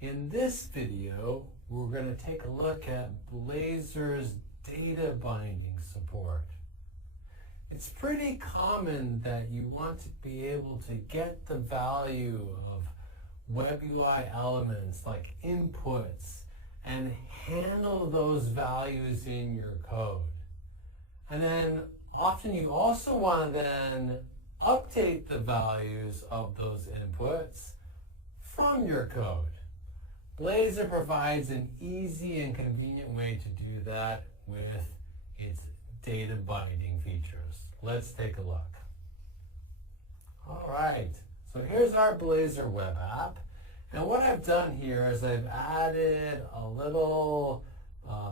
In this video, we're going to take a look at Blazor's data binding support. It's pretty common that you want to be able to get the value of web UI elements like inputs and handle those values in your code. And then often you also want to then update the values of those inputs from your code. Blazor provides an easy and convenient way to do that with its data binding features. Let's take a look. All right, so here's our Blazor web app. And what I've done here is I've added a little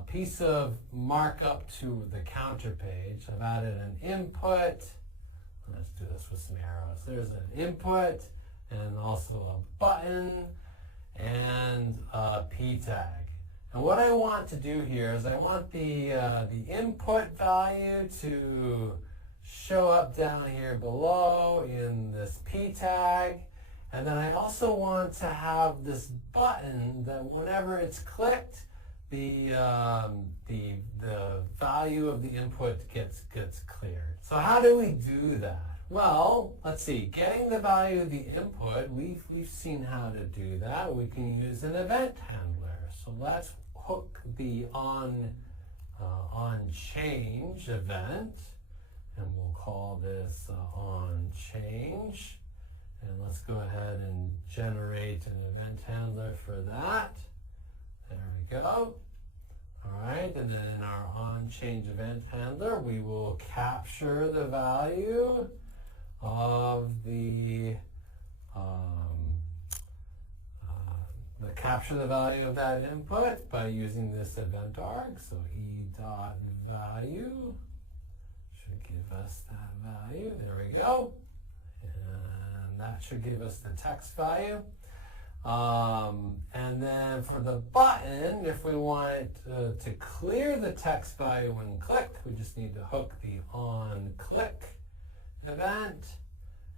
piece of markup to the counter page. I've added an input. Let's do this with some arrows. There's an input and also a button and a p-tag. And what I want to do here is I want the input value to show up down here below in this p-tag. And then I also want to have this button that whenever it's clicked, the value of the input gets cleared. So how do we do that? Well, let's see. Getting the value of the input, we've seen how to do that. We can use an event handler. So let's hook the onChange event, and we'll call this onChange. And let's go ahead and generate an event handler for that. There we go. All right, and then in our onChange event handler, we will capture the value of the value of that input by using this event arg. So e.value should give us that value. There we go. And that should give us the text value. And then for the button, if we want it to clear the text value when clicked, we just need to hook the onClick event.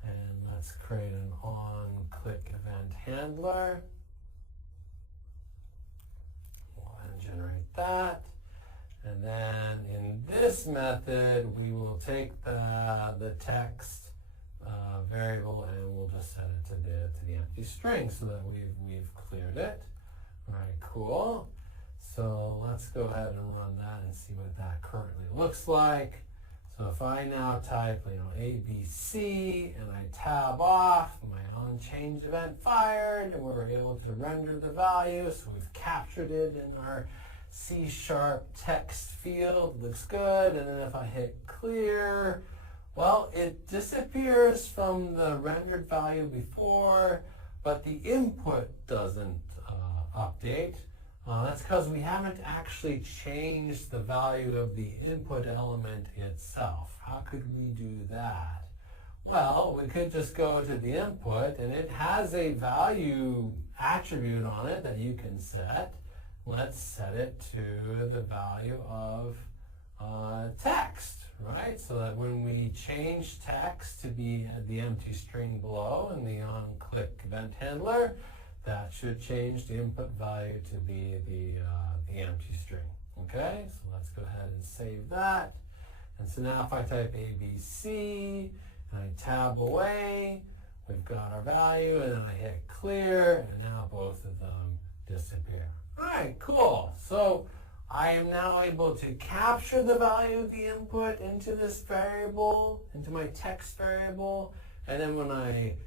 And let's create an onClick event handler. We'll generate that. And then in this method, we will take the text variable and we'll just set it to the empty string so that we've cleared it. All right, cool. So let's go ahead and run that and see what that currently looks like. So if I now type, ABC and I tab off, my onChange event fired, and we're able to render the value. So we've captured it in our C# text field. Looks good. And then if I hit clear, well, it disappears from the rendered value before, but the input doesn't update. That's because we haven't actually changed the value of the input element itself. How could we do that? Well, we could just go to the input, and it has a value attribute on it that you can set. Let's set it to the value of text. Right, so that when we change text to be the empty string below in the onClick event handler, that should change the input value to be the empty string. Okay, so let's go ahead and save that. And so now if I type ABC and I tab away, we've got our value, and then I hit clear, and now both of them disappear. All right, cool. So I am now able to capture the value of the input into this variable, into my text variable, and then when I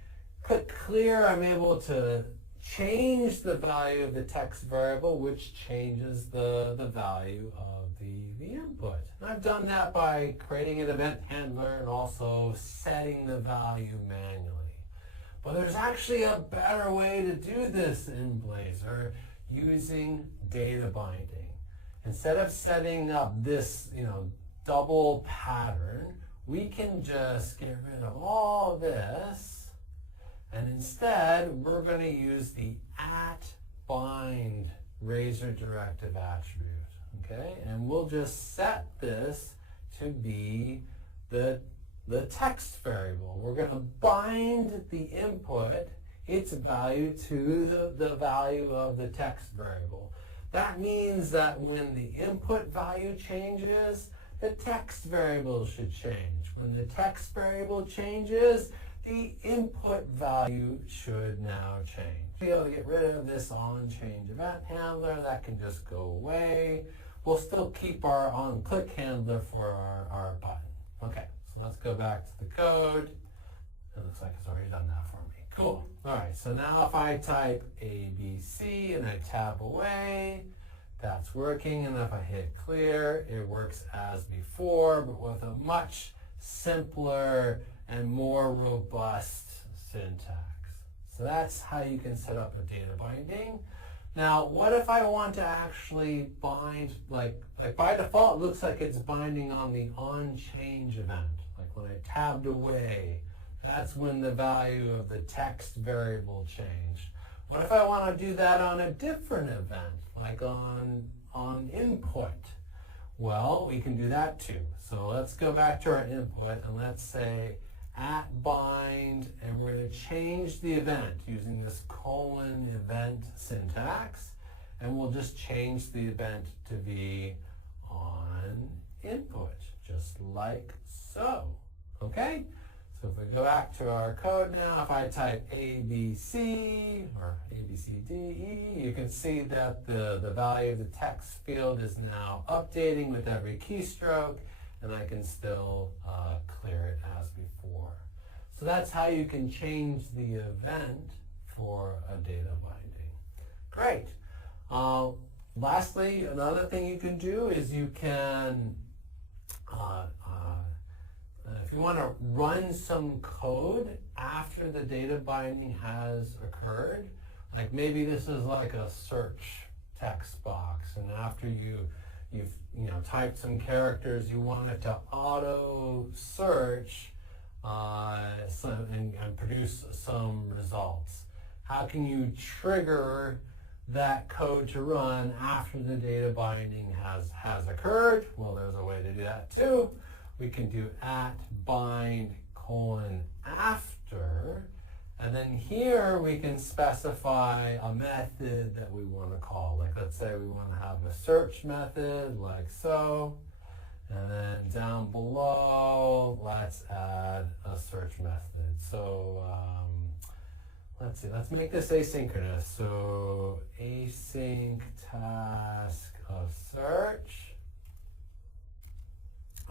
click clear, I'm able to change the value of the text variable, which changes the value of the input. And I've done that by creating an event handler and also setting the value manually. But there's actually a better way to do this in Blazor using data binding. Instead of setting up this, double pattern, we can just get rid of all this, and instead we're going to use the @bind razor directive attribute. Okay, and we'll just set this to be the text variable. We're going to bind the input its value to the value of the text variable. That means that when the input value changes, the text variable should change. When the text variable changes, the input value should now change. We'll be able to get rid of this onChange event handler. That can just go away. We'll still keep our onClick handler for our button. Okay, so let's go back to the code. It looks like it's already done that for me. Cool. All right, so now if I type ABC and I tab away, that's working. And if I hit clear, it works as before, but with a much simpler and more robust syntax. So that's how you can set up a data binding. Now, what if I want to actually bind, like by default, it looks like it's binding on the onChange event. Like when I tabbed away, that's when the value of the text variable changed. What if I want to do that on a different event, like on input? Well, we can do that too. So let's go back to our input and let's say @bind, and we're going to change the event using this :event syntax, and we'll just change the event to be on input, just like so. Okay? So if we go back to our code now, if I type ABC or ABCDE, you can see that the value of the text field is now updating with every keystroke, and I can still clear it as before. So that's how you can change the event for a data binding. Great. Lastly, another thing you can do is you can, if you want to run some code after the data binding has occurred, like maybe this is like a search text box, and after you've typed some characters, you want it to auto search and produce some results. How can you trigger that code to run after the data binding has occurred? Well, there's a way to do that too. We can do @bind: after, and then here we can specify a method that we want to call. Like let's say we want to have a search method like so, and then down below let's add a search method. So let's see, let's make this asynchronous. So async task of search.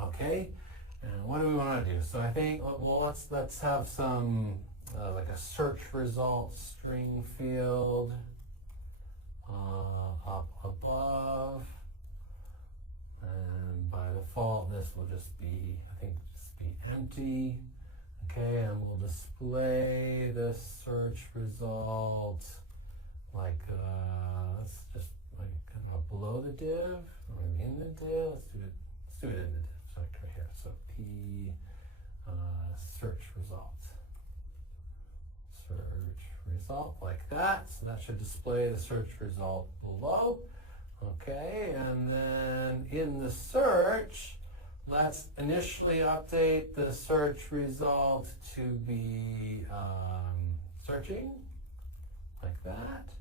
Okay, and what do we want to do? So I think, well, let's have some like a search result string field up above, and by default this will just be, I think, just be empty. Okay, and we'll display the search result like let's just like kind of below the div or in the div. Let's do it in the div. Right here. So P search result. Search result like that. So that should display the search result below. Okay, and then in the search, let's initially update the search result to be searching like that.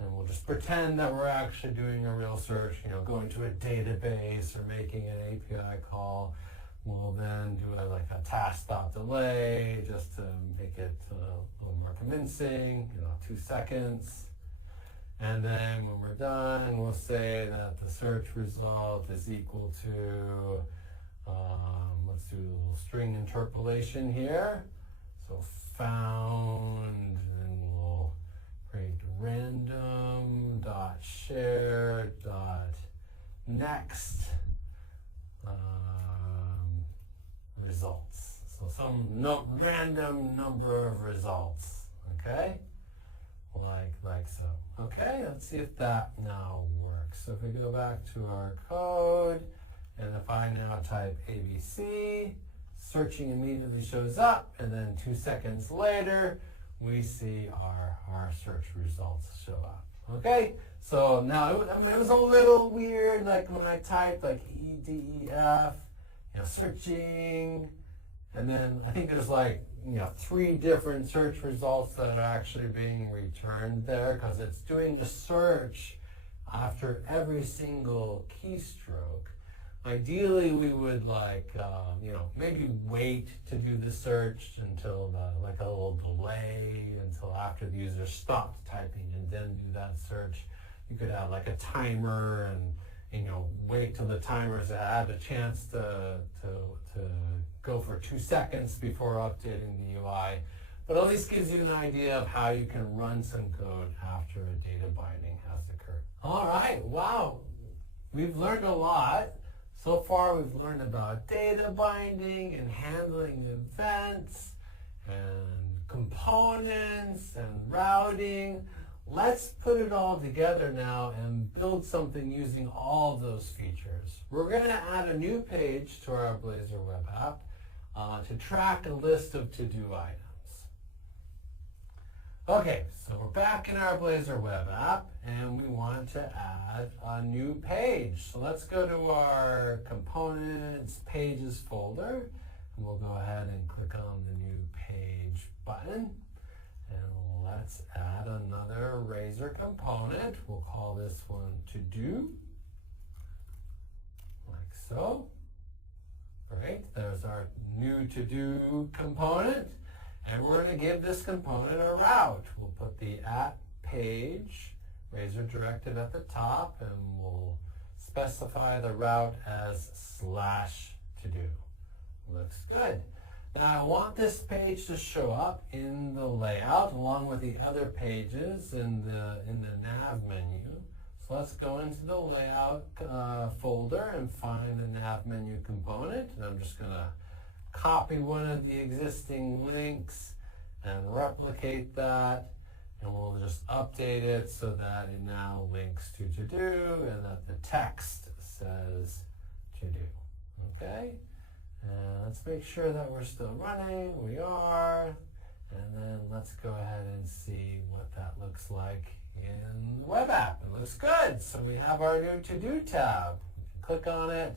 And we'll just pretend that we're actually doing a real search, going to a database or making an API call. We'll then do like a task.delay just to make it a little more convincing, 2 seconds. And then when we're done, we'll say that the search result is equal to, let's do a little string interpolation here. So found, and we'll create random.share.next results. So some random number of results, okay? Like so. Okay, let's see if that now works. So if we go back to our code, and if I now type ABC, searching immediately shows up, and then 2 seconds later, we see our search results show up. Okay, so now it was a little weird, like when I typed like EDEF, searching, And then I think there's like 3 different search results that are actually being returned there because it's doing the search after every single keystroke. Ideally, we would maybe wait to do the search until like a little delay until after the user stopped typing and then do that search. You could have like a timer and wait till the timer's had a chance to go for 2 seconds before updating the UI. But at least gives you an idea of how you can run some code after a data binding has occurred. All right, wow, we've learned a lot. So far we've learned about data binding and handling events and components and routing. Let's put it all together now and build something using all of those features. We're going to add a new page to our Blazor Web App to track a list of to-do items. Okay, so we're back in our Blazor Web App and we want to add a new page. So let's go to our Components Pages folder and we'll go ahead and click on the New Page button. And let's add another Razor component. We'll call this one To-Do, like so. Great, there's our new To-Do component. And we're going to give this component a route. We'll put the @page, Razor directed at the top, and we'll specify the route as /to-do. Looks good. Now I want this page to show up in the layout along with the other pages in the nav menu. So let's go into the layout folder and find the nav menu component. And I'm just going to copy one of the existing links and replicate that, and we'll just update it so that it now links to To-Do and that the text says To-Do. Okay? And let's make sure that we're still running. We are. And then let's go ahead and see what that looks like in the web app. It looks good. So we have our new To-Do tab. We can click on it,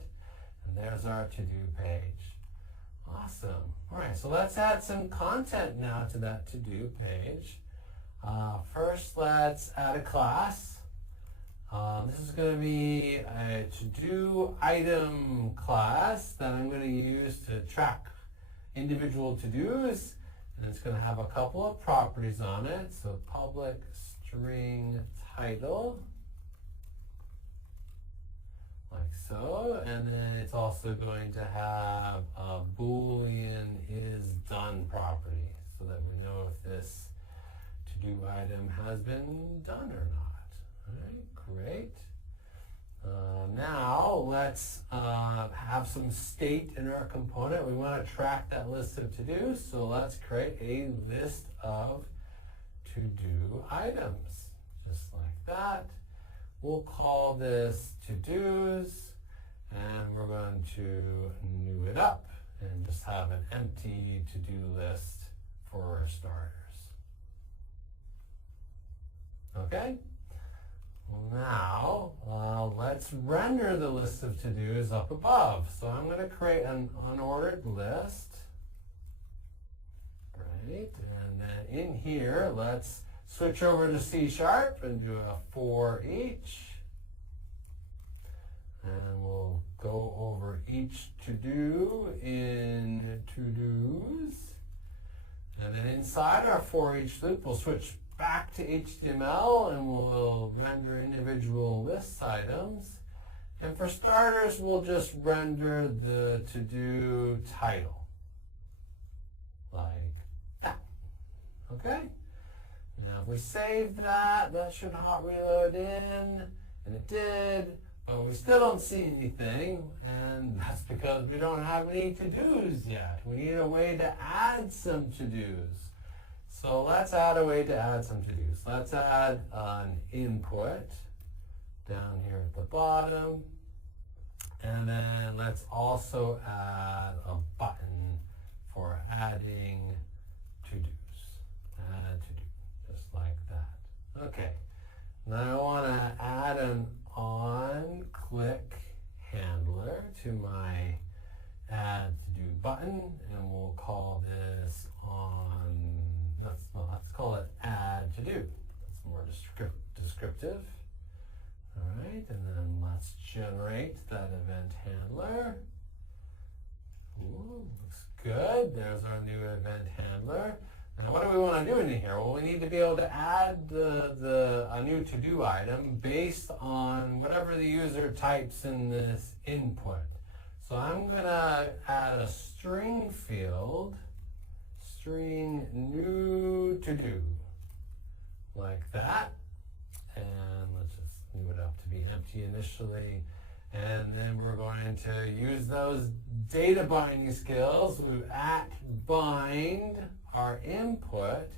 and there's our To-Do page. Awesome. All right, so let's add some content now to that To-Do page. First, let's add a class. This is going to be a To-Do item class that I'm going to use to track individual to-dos. And it's going to have a couple of properties on it. So public string title, like so, and then it's also going to have a Boolean is done property so that we know if this to-do item has been done or not. All right, great. Now let's have some state in our component. We want to track that list of to-dos, so let's create a list of to-do items, just like that. We'll call this to-dos, and we're going to new it up and just have an empty to-do list for our starters. Okay? Now, let's render the list of to-dos up above. So I'm going to create an unordered list. Right, and then in here, let's switch over to C# and do a for each. And we'll go over each to-do in to-dos. And then inside our for each loop, we'll switch back to HTML and we'll render individual list items. And for starters, we'll just render the to-do title, like that. Okay? Now if we save that, that should hot reload in, and it did, but we still don't see anything, and that's because we don't have any to-dos yet. We need a way to add some to-dos. So let's add a way to add some to-dos. Let's add an input down here at the bottom, and then let's also add a button for adding to-dos. Add to-do, just like that. Okay, now I want to add an on-click handler to my add to-do button, and we'll call this on, let's call it add to do. That's more descriptive. All right, and then let's generate that event handler. Ooh, looks good. There's our new event handler. Now what do we want to do in here? Well, we need to be able to add a new to-do item based on whatever the user types in this input. So I'm going to add a string field, string new to-do, like that. And let's just move it up to be empty initially. And then we're going to use those data binding skills. We @bind our input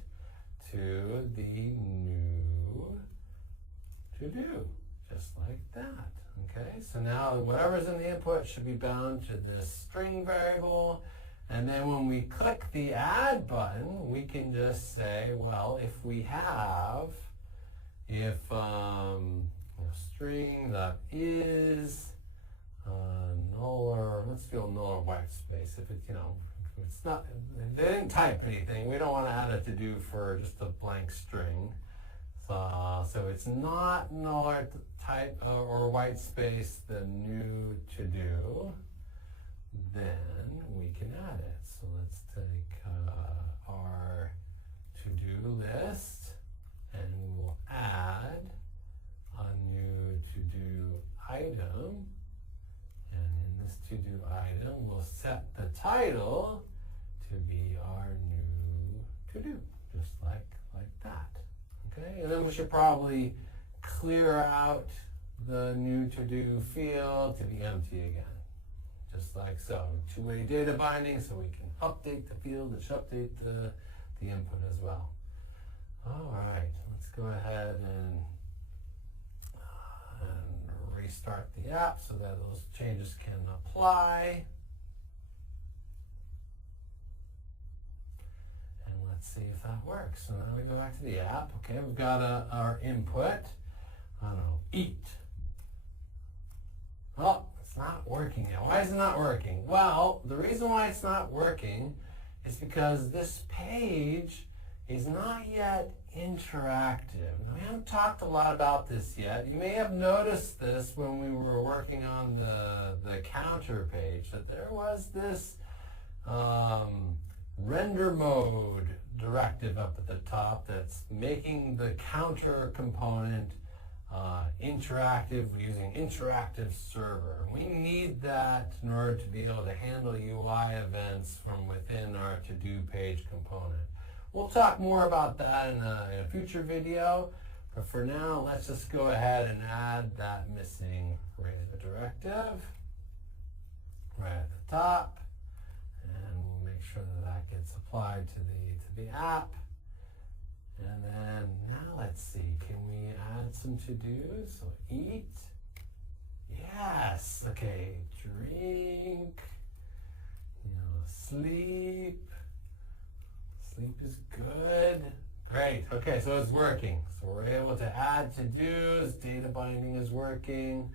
to the new to-do, just like that. Okay, so now whatever's in the input should be bound to this string variable. And then when we click the add button, we can just say, well, if we have, string that is null, or let's do null or white space. If it's, if it's not, they didn't type anything, we don't want to add a to do for just a blank string. So it's not null or type or white space, the new to do, then we can add it. So let's take our to-do list, and we will add a new to-do item. And in this to-do item, we'll set the title to be our new to-do, just like that. Okay, and then we should probably clear out the new to-do field to be empty again, just like so. Two-way data binding, so we can update the field and update the input as well. All right, let's go ahead and restart the app so that those changes can apply. And let's see if that works. So now we go back to the app. Okay, we've got our input. I don't know, eat. Oh, it's not working yet. Why is it not working? Well, the reason why it's not working is because this page is not yet interactive. Now, we haven't talked a lot about this yet. You may have noticed this when we were working on the counter page, that there was this render mode directive up at the top that's making the counter component interactive using interactive server. We need that in order to be able to handle UI events from within our to-do page component. We'll talk more about that in a future video, but for now, let's just go ahead and add that missing directive right at the top, and we'll make sure that that gets applied to the app. And then now let's see, can we add some to-dos? So eat, yes, okay, drink, sleep. Sleep is good. Great. Okay, so it's working. So we're able to add to-dos. Data binding is working.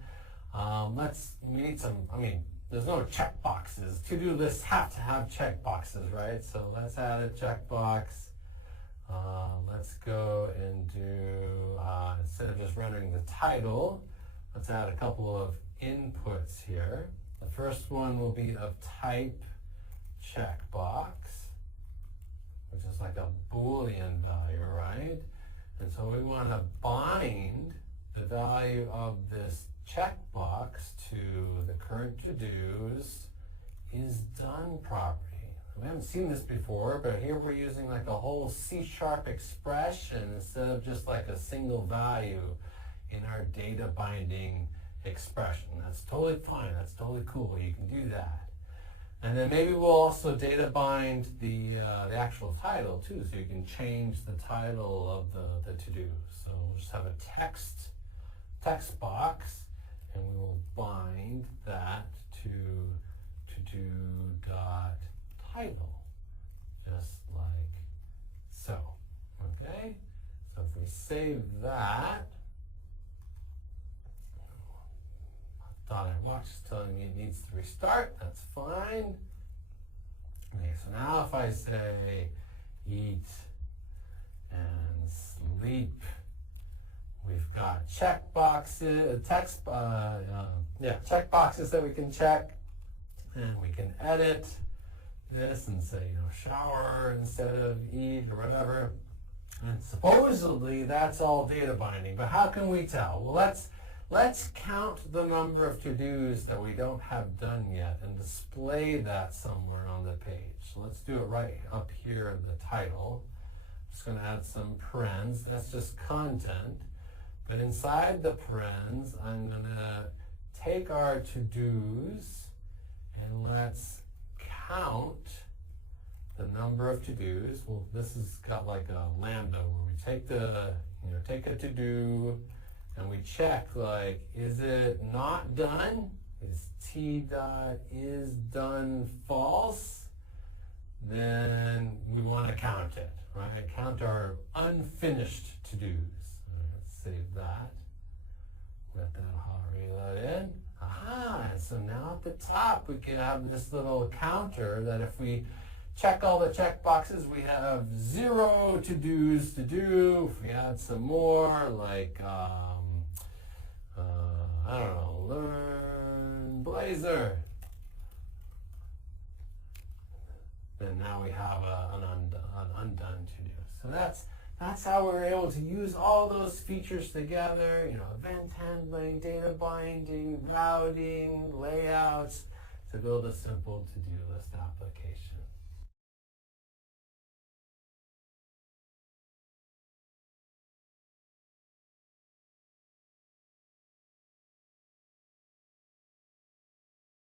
We need some, there's no checkboxes. To-do lists have to have checkboxes, right? So let's add a checkbox. Let's go and do, instead of just rendering the title, let's add a couple of inputs here. The first one will be of type checkbox, which is like a Boolean value, right? And so we want to bind the value of this checkbox to the current to-dos is done property. We haven't seen this before, but here we're using like a whole C# expression instead of just like a single value in our data binding expression. That's totally fine. That's totally cool. You can do that. And then maybe we'll also data bind the actual title too, so you can change the title of the to-do. So we'll just have a text box, and we will bind that to to-do.title, just like so. Okay? So if we save that, .watch is telling me it needs to restart. That's fine. Okay, so now if I say eat and sleep, we've got check boxes, check boxes that we can check, and we can edit this and say, shower instead of eat or whatever. And supposedly that's all data binding, but how can we tell? Well, let's count the number of to-dos that we don't have done yet and display that somewhere on the page. So let's do it right up here in the title. I'm just going to add some parens. That's just content. But inside the parens, I'm going to take our to-dos and let's count the number of to-dos. Well, this has got like a lambda where we take take a to-do and we check, like, is it not done? Is t.is done false? Then we want to count it, right? Count our unfinished to-dos. Let's save that. Let that reload in. Aha! And so now at the top we can have this little counter that if we check all the check boxes, we have 0 to-dos to do. If we add some more, like, I don't know, learn Blazor. Then now we have an undone to-do. So that's how we're able to use all those features together, event handling, data binding, routing, layouts, to build a simple to-do list application.